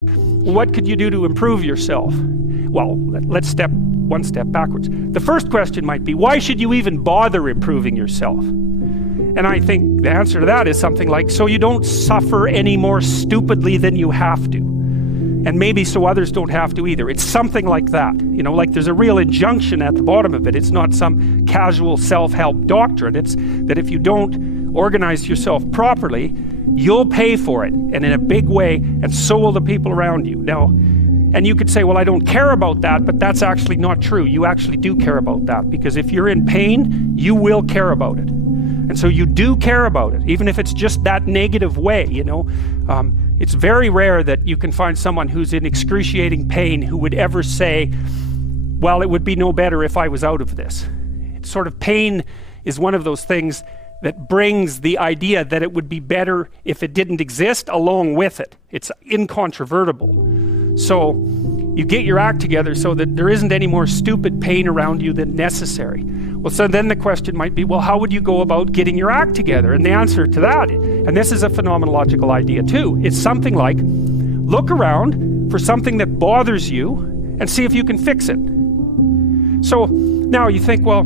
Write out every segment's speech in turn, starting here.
What could you do to improve yourself? Well, let's step one step backwards. The first question might be, why should you even bother improving yourself? And I think the answer to that is something like, so you don't suffer any more stupidly than you have to. And maybe so others don't have to either. It's something like that. You know, like there's a real injunction at the bottom of it. It's not some casual self-help doctrine. It's that if you don't organize yourself properly, you'll pay for it, and in a big way, and so will the people around you. Now, and you could say, well, I don't care about that, but that's actually not true. You actually do care about that, because if you're in pain, you will care about it. And so you do care about it, even if it's just that negative way, you know. It's very rare that you can find someone who's in excruciating pain who would ever say, well, it would be no better if I was out of this. It's sort of, pain is one of those things that brings the idea that it would be better if it didn't exist along with it. It's incontrovertible. So you get your act together so that there isn't any more stupid pain around you than necessary. Well, so then the question might be, well, how would you go about getting your act together? And the answer to that, and this is a phenomenological idea too, it's something like, look around for something that bothers you and see if you can fix it. So now you think, well,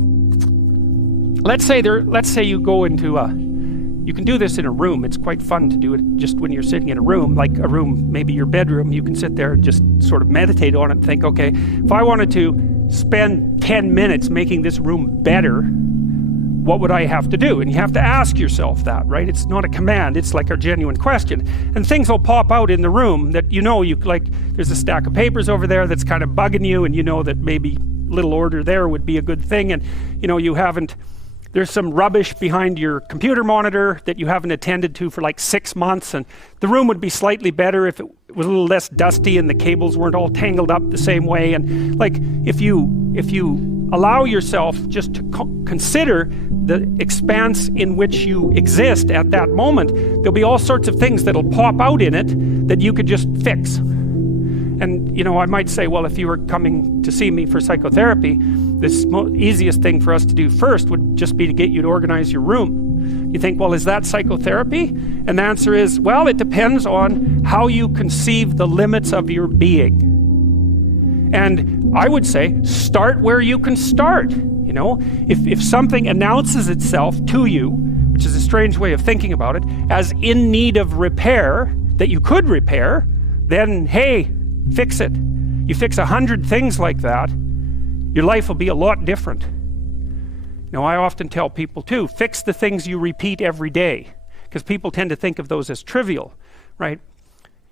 let's say you go into you can do this in a room. It's quite fun to do it just when you're sitting in a room, like a room, maybe your bedroom. You can sit there and just sort of meditate on it and think, okay, if I wanted to spend 10 minutes making this room better, what would I have to do? And you have to ask yourself that, right? It's not a command, it's like a genuine question. And things will pop out in the room that you like, there's a stack of papers over there that's kind of bugging you, and you know that maybe little order there would be a good thing, and you know there's some rubbish behind your computer monitor that you haven't attended to for like 6 months, and the room would be slightly better if it was a little less dusty and the cables weren't all tangled up the same way. And like, if you allow yourself just to consider the expanse in which you exist at that moment, there'll be all sorts of things that'll pop out in it that you could just fix. And you know, I might say, well, if you were coming to see me for psychotherapy, the easiest thing for us to do first would just be to get you to organize your room. You think, well, is that psychotherapy? And the answer is, well, it depends on how you conceive the limits of your being. And I would say, start where you can start. You know, if something announces itself to you, which is a strange way of thinking about it, as in need of repair, that you could repair, then hey, fix it. You fix 100 things like that, your life will be a lot different. Now, I often tell people too, fix the things you repeat every day, because people tend to think of those as trivial, right?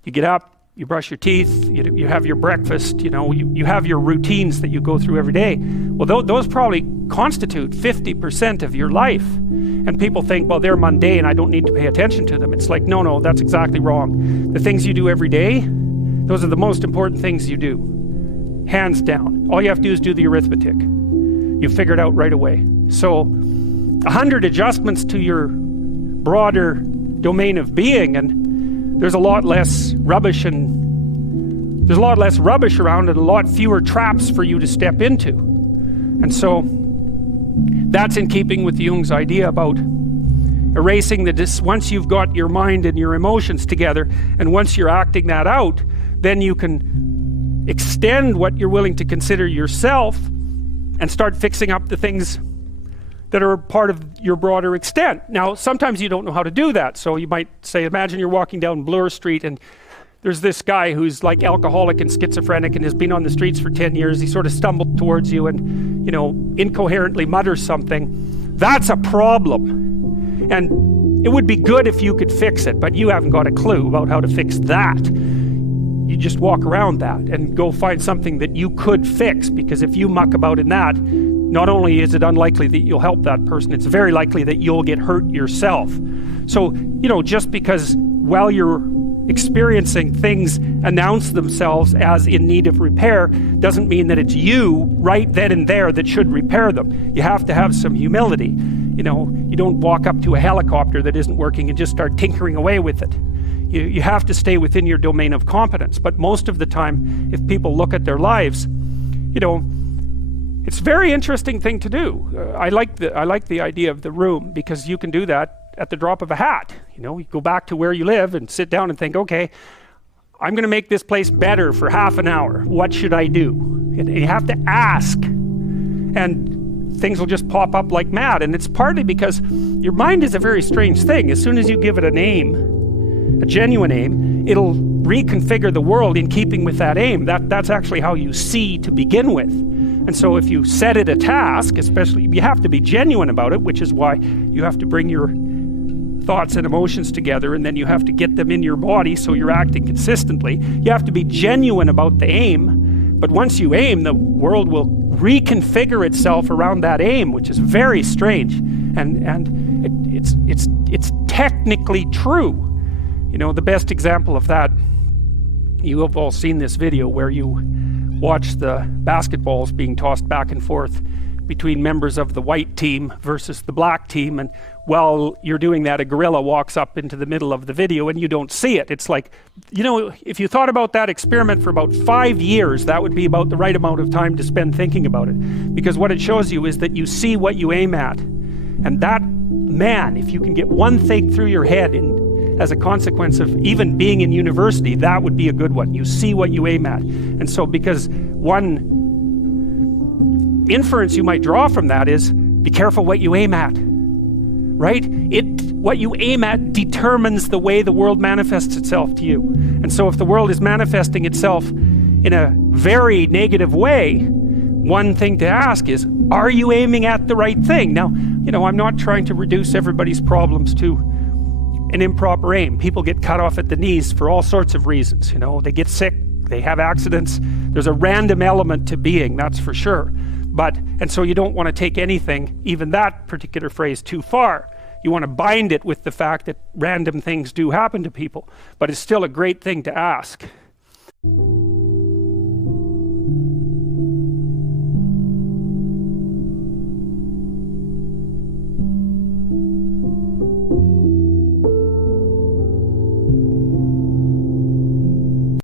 You get up, you brush your teeth, you have your breakfast, you know, you have your routines that you go through every day. Well, those probably constitute 50% of your life. And people think, well, they're mundane, I don't need to pay attention to them. It's like, no, that's exactly wrong. The things you do every day, those are the most important things you do. Hands down. All you have to do is do the arithmetic. You figure it out right away. So 100 adjustments to your broader domain of being, and there's a lot less rubbish around, and a lot fewer traps for you to step into. And so that's in keeping with Jung's idea about erasing once you've got your mind and your emotions together, and once you're acting that out, then you can extend what you're willing to consider yourself and start fixing up the things that are part of your broader extent. Now, sometimes you don't know how to do that. So you might say, imagine you're walking down Bloor Street and there's this guy who's like alcoholic and schizophrenic and has been on the streets for 10 years. He sort of stumbled towards you and, you know, incoherently mutters something. That's a problem. And it would be good if you could fix it, but you haven't got a clue about how to fix that. You just walk around that and go find something that you could fix, because if you muck about in that, not only is it unlikely that you'll help that person, it's very likely that you'll get hurt yourself. So, you know, just because while you're experiencing things announce themselves as in need of repair doesn't mean that it's you right then and there that should repair them. You have to have some humility. You know, you don't walk up to a helicopter that isn't working and just start tinkering away with it. You have to stay within your domain of competence. But most of the time, if people look at their lives, you know, it's a very interesting thing to do. I like the idea of the room, because you can do that at the drop of a hat. You know, you go back to where you live and sit down and think, okay, I'm going to make this place better for half an hour. What should I do? And you have to ask. And things will just pop up like mad. And it's partly because your mind is a very strange thing. As soon as you give it a name, a genuine aim, it'll reconfigure the world in keeping with that aim. That's actually how you see to begin with. And so if you set it a task, especially, you have to be genuine about it, which is why you have to bring your thoughts and emotions together, and then you have to get them in your body so you're acting consistently. You have to be genuine about the aim, but once you aim, the world will reconfigure itself around that aim, which is very strange. And it's technically true. You know, the best example of that, you have all seen this video where you watch the basketballs being tossed back and forth between members of the white team versus the black team, and while you're doing that, a gorilla walks up into the middle of the video and you don't see it. It's like, you know, if you thought about that experiment for about 5 years, that would be about the right amount of time to spend thinking about it, because what it shows you is that you see what you aim at. And that, man, if you can get one thing through your head as a consequence of even being in university, that would be a good one. You see what you aim at. And so, because one inference you might draw from that is, be careful what you aim at, right? What you aim at determines the way the world manifests itself to you. And so if the world is manifesting itself in a very negative way, one thing to ask is, are you aiming at the right thing? Now, you know, I'm not trying to reduce everybody's problems to an improper aim. People get cut off at the knees for all sorts of reasons. You know, they get sick, they have accidents. There's a random element to being, that's for sure. And so you don't want to take anything, even that particular phrase, too far. You want to bind it with the fact that random things do happen to people, but it's still a great thing to ask.